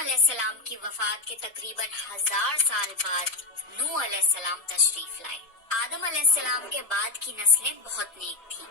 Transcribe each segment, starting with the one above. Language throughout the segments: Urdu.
علیہ السلام کی وفات کے تقریباً 1000 سال بعد نوح علیہ السلام تشریف لائے۔ آدم علیہ السلام کے بعد کی نسلیں بہت نیک تھیں،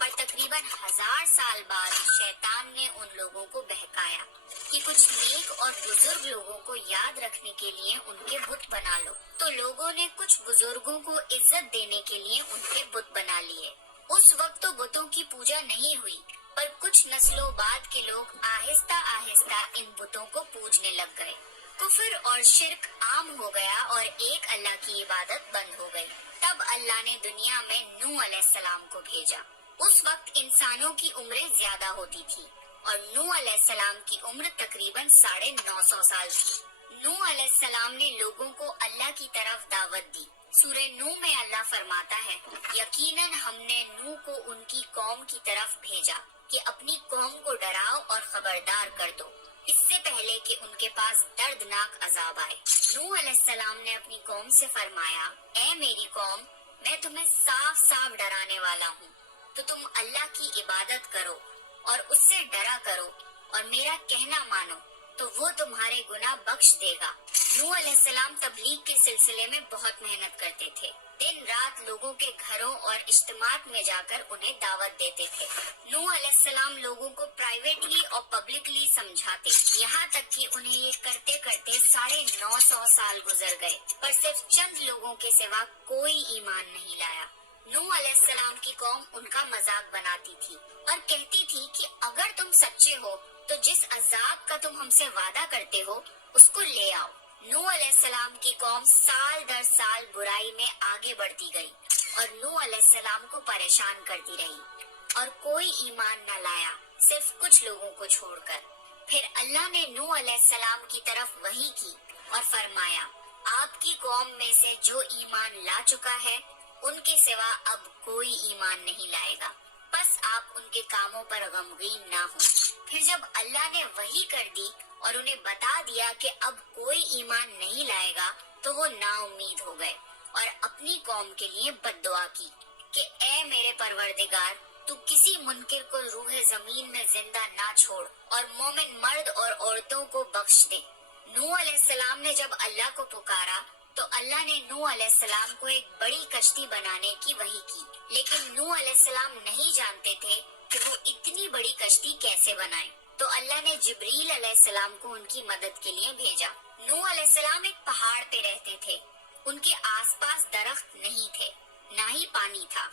پر تقریباً 1000 سال بعد شیطان نے ان لوگوں کو بہکایا کہ کچھ نیک اور بزرگ لوگوں کو یاد رکھنے کے لیے ان کے بت بنا لو، تو لوگوں نے کچھ بزرگوں کو عزت دینے کے لیے ان کے بت بنا لیے۔ اس وقت تو بتوں کی پوجا نہیں ہوئی، پر کچھ نسلوں بعد کے لوگ آہستہ آہستہ ان بتوں کو پوجنے لگ گئے۔ کفر اور شرک عام ہو گیا اور ایک اللہ کی عبادت بند ہو گئی۔ تب اللہ نے دنیا میں نوح علیہ السلام کو بھیجا۔ اس وقت انسانوں کی عمریں زیادہ ہوتی تھی اور نوح علیہ السلام کی عمر تقریباً 950 سال تھی۔ نوح علیہ السلام نے لوگوں کو اللہ کی طرف دعوت دی۔ سورہ نوح میں اللہ فرماتا ہے، یقیناً ہم نے نوح کو ان کی قوم کی طرف بھیجا کہ اپنی قوم کو ڈراؤ اور خبردار کر دو، اس سے پہلے کہ ان کے پاس دردناک عذاب آئے۔ نوح علیہ السلام نے اپنی قوم سے فرمایا، اے میری قوم، میں تمہیں صاف صاف ڈرانے والا ہوں، تو تم اللہ کی عبادت کرو اور اس سے ڈرا کرو اور میرا کہنا مانو، تو وہ تمہارے گناہ بخش دے گا۔ نوح علیہ السلام تبلیغ کے سلسلے میں بہت محنت کرتے تھے، دن رات لوگوں کے گھروں اور اجتماعات میں جا کر انہیں دعوت دیتے تھے۔ نوح علیہ السلام لوگوں کو پرائیویٹلی اور پبلکلی سمجھاتے، یہاں تک کہ انہیں یہ کرتے کرتے 950 سال گزر گئے، پر صرف چند لوگوں کے سوا کوئی ایمان نہیں لایا۔ نوح علیہ السلام کی قوم ان کا مذاق بناتی تھی اور کہتی تھی کہ اگر تم سچے ہو تو جس عذاب کا تم ہم سے وعدہ کرتے ہو اس کو لے آؤ۔ نوح علیہ السلام کی قوم سال در سال برائی میں آگے بڑھتی گئی اور نوح علیہ السلام کو پریشان کرتی رہی اور کوئی ایمان نہ لایا، صرف کچھ لوگوں کو چھوڑ کر۔ پھر اللہ نے نوح علیہ السلام کی طرف وحی کی اور فرمایا، آپ کی قوم میں سے جو ایمان لا چکا ہے ان کے سوا اب کوئی ایمان نہیں لائے گا، بس آپ ان کے کاموں پر غمگین نہ ہوں۔ پھر جب اللہ نے وحی کر دی اور انہیں بتا دیا کہ اب کوئی ایمان نہیں لائے گا تو وہ نا امید ہو گئے اور اپنی قوم کے لیے بد دعا کی کہ اے میرے پروردگار، تو کسی منکر کو روح زمین میں زندہ نہ چھوڑ اور مومن مرد اور عورتوں کو بخش دے۔ نوح علیہ السلام نے جب اللہ کو پکارا تو اللہ نے نوح علیہ السلام کو ایک بڑی کشتی بنانے کی وحی کی، لیکن نوح علیہ السلام نہیں جانتے تھے کہ وہ اتنی بڑی کشتی کیسے بنائیں، تو اللہ نے جبریل علیہ السلام کو ان کی مدد کے لیے بھیجا۔ نوح علیہ السلام ایک پہاڑ پہ رہتے تھے، ان کے آس پاس درخت نہیں تھے، نہ ہی پانی تھا۔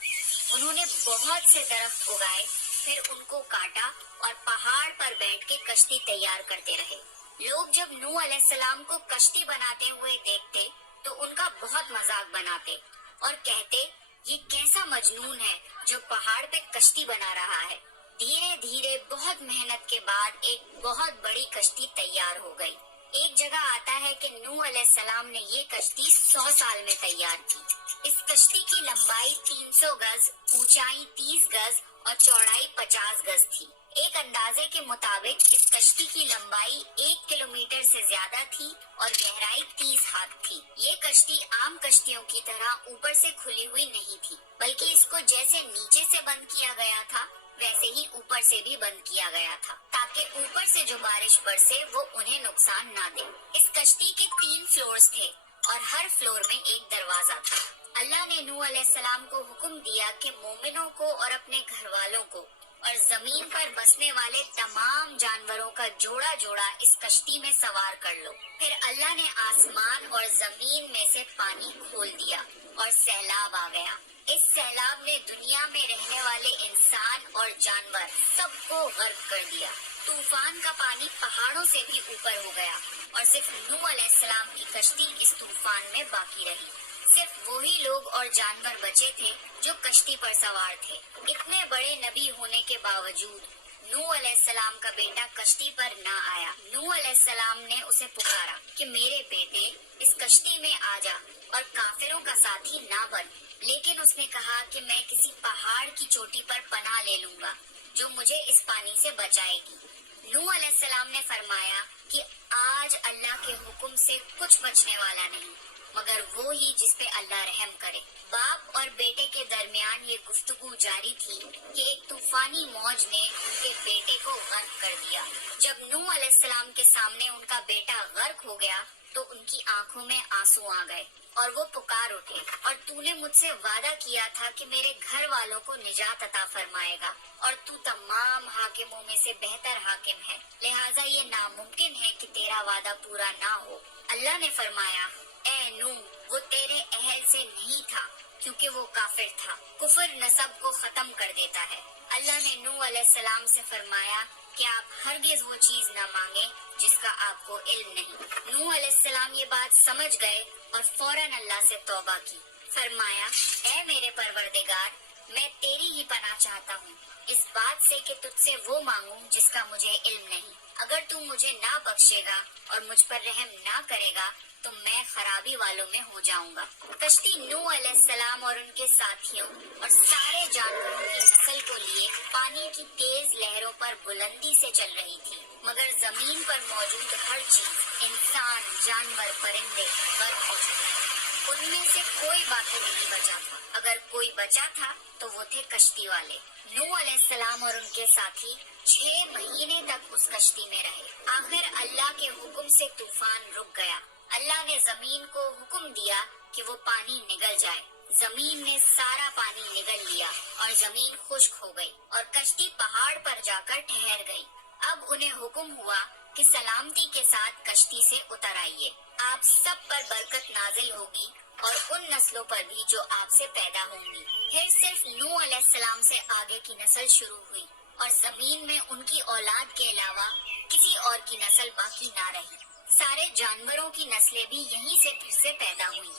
انہوں نے بہت سے درخت اگائے، پھر ان کو کاٹا اور پہاڑ پر بیٹھ کے کشتی تیار کرتے رہے۔ لوگ جب نوح علیہ السلام کو کشتی بناتے ہوئے دیکھتے تو ان کا بہت مذاق بناتے اور کہتے، یہ کیسا مجنون ہے جو پہاڑ پہ کشتی بنا رہا ہے۔ دھیرے دھیرے بہت محنت کے بعد ایک بہت بڑی کشتی تیار ہو گئی۔ ایک جگہ آتا ہے کہ نوح علیہ السلام نے یہ کشتی 100 سال میں تیار کی۔ اس کشتی کی لمبائی 300 گز، اونچائی 30 گز اور چوڑائی 50 گز تھی۔ ایک اندازے کے مطابق اس کشتی کی لمبائی 1 کلومیٹر سے زیادہ تھی اور گہرائی 30 ہاتھ تھی۔ یہ کشتی عام کشتیوں کی طرح اوپر سے کھلی ہوئی نہیں تھی، بلکہ اس کو جیسے نیچے سے بند کیا گیا تھا ویسے ہی اوپر سے بھی بند کیا گیا تھا، تاکہ اوپر سے جو بارش برسے وہ انہیں نقصان نہ دے۔ اس کشتی کے 3 فلورز تھے اور ہر فلور میں ایک دروازہ تھا۔ اللہ نے نوح علیہ السلام کو حکم دیا کہ مومنوں کو اور اپنے گھر والوں کو اور زمین پر بسنے والے تمام جانوروں کا جوڑا جوڑا اس کشتی میں سوار کر لو۔ پھر اللہ نے آسمان اور زمین میں سے پانی کھول دیا اور سیلاب آ گیا۔ اس سیلاب نے دنیا میں رہنے والے انسان اور جانور سب کو غرق کر دیا۔ طوفان کا پانی پہاڑوں سے بھی اوپر ہو گیا اور صرف نوح علیہ السلام کی کشتی اس طوفان میں باقی رہی۔ صرف وہی لوگ اور جانور بچے تھے جو کشتی پر سوار تھے۔ اتنے بڑے نبی ہونے کے باوجود نوح علیہ السلام کا بیٹا کشتی پر نہ آیا۔ نوح علیہ السلام نے اسے پکارا کہ میرے بیٹے اس کشتی میں آ جا اور کافروں کا ساتھی نہ بن، لیکن اس نے کہا کہ میں کسی پہاڑ کی چوٹی پر پناہ لے لوں گا جو مجھے اس پانی سے بچائے گی۔ نوح علیہ السلام نے فرمایا کہ آج اللہ کے حکم سے کچھ بچنے والا نہیں مگر وہ ہی جس پہ اللہ رحم کرے۔ باپ اور بیٹے کے درمیان یہ گفتگو جاری تھی کہ ایک طوفانی موج نے ان کے بیٹے کو غرق کر دیا۔ جب نوح علیہ السلام کے سامنے ان کا بیٹا غرق ہو گیا تو ان کی آنکھوں میں آنسو آ گئے اور وہ پکار اٹھے، اور تو نے مجھ سے وعدہ کیا تھا کہ میرے گھر والوں کو نجات عطا فرمائے گا، اور تو تمام حاکموں میں سے بہتر حاکم ہے، لہٰذا یہ ناممکن ہے کہ تیرا وعدہ پورا نہ ہو۔ اللہ نے فرمایا، اے نوح، وہ تیرے اہل سے نہیں تھا کیونکہ وہ کافر تھا۔ کفر نسب کو ختم کر دیتا ہے۔ اللہ نے نوح علیہ السلام سے فرمایا کہ آپ ہرگز وہ چیز نہ مانگیں جس کا آپ کو علم نہیں۔ نوح علیہ السلام یہ بات سمجھ گئے اور فوراً اللہ سے توبہ کی۔ فرمایا، اے میرے پروردگار، میں تیری ہی پناہ چاہتا ہوں اس بات سے کہ تجھ سے وہ مانگوں جس کا مجھے علم نہیں۔ اگر تو مجھے نہ بخشے گا اور مجھ پر رحم نہ کرے گا تو میں خرابی والوں میں ہو جاؤں گا۔ کشتی نوح علیہ السلام اور ان کے ساتھیوں اور سارے جانوروں کی نسل کو لیے پانی کی تیز لہروں پر بلندی سے چل رہی تھی، مگر زمین پر موجود ہر چیز، انسان، جانور، پرندے غرق ہو چکے تھے۔ ان میں سے کوئی باقی نہیں بچا تھا، اگر کوئی بچا تھا تو وہ تھے کشتی والے۔ نوح علیہ السلام اور ان کے ساتھی 6 مہینے تک اس کشتی میں رہے۔ آخر اللہ کے حکم سے طوفان رک گیا۔ اللہ نے زمین کو حکم دیا کہ وہ پانی نگل جائے۔ زمین نے سارا پانی نگل لیا اور زمین خشک ہو گئی اور کشتی پہاڑ پر جا کر ٹھہر گئی۔ اب انہیں حکم ہوا کہ سلامتی کے ساتھ کشتی سے اتر آئیے، آپ سب پر برکت نازل ہوگی اور ان نسلوں پر بھی جو آپ سے پیدا ہوں گی۔ پھر صرف نوح علیہ السلام سے آگے کی نسل شروع ہوئی اور زمین میں ان کی اولاد کے علاوہ کسی اور کی نسل باقی نہ رہی۔ سارے جانوروں کی نسلیں بھی یہیں سے پھر سے پیدا ہوئی۔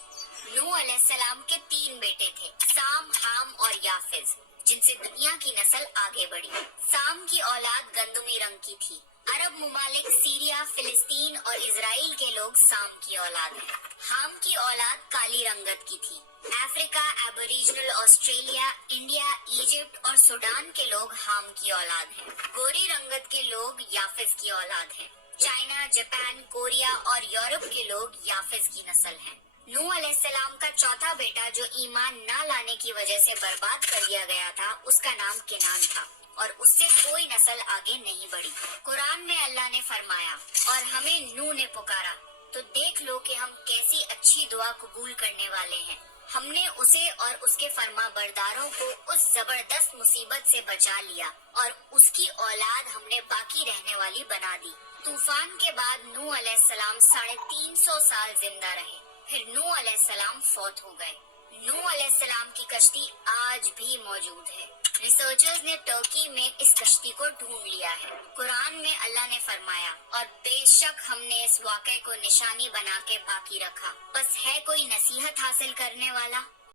نوح علیہ السلام کے 3 بیٹے تھے، سام، حام اور یافز، جن سے دنیا کی نسل آگے بڑھی۔ سام کی اولاد گندمی رنگ کی تھی۔ عرب ممالک سیریا، فلسطین اور اسرائیل کے لوگ سام کی اولاد ہیں۔ حام کی اولاد کالی رنگت کی تھی۔ افریقہ، ایبوریجنل آسٹریلیا، انڈیا، ایجپٹ اور سوڈان کے لوگ حام کی اولاد ہیں۔ گوری رنگت کے لوگ یافز کی اولاد ہیں۔ چائنا، جاپان، کوریا اور یورپ کے لوگ یافز کی نسل ہیں۔ نوح علیہ السلام کا چوتھا بیٹا جو ایمان نہ لانے کی وجہ سے برباد کر دیا گیا تھا، اس کا نام کنان تھا، اور اس سے کوئی نسل آگے نہیں بڑھی۔ قرآن میں اللہ نے فرمایا، اور ہمیں نوح نے پکارا تو دیکھ لو کہ ہم کیسی اچھی دعا قبول کرنے والے ہیں۔ ہم نے اسے اور اس کے فرما برداروں کو اس زبردست مصیبت سے بچا لیا اور اس کی اولاد ہم نے باقی رہنے والی بنا دی۔ طوفان کے بعد نوح علیہ السلام 350 سال زندہ رہے، پھر نوح علیہ السلام فوت ہو گئے۔ نوح علیہ السلام کی کشتی آج بھی موجود ہے۔ ریسرچرز نے ترکی میں اس کشتی کو ڈھونڈ لیا ہے۔ قرآن میں اللہ نے فرمایا، اور بے شک ہم نے اس واقعے کو نشانی بنا کے باقی رکھا، بس ہے کوئی نصیحت حاصل کرنے والا؟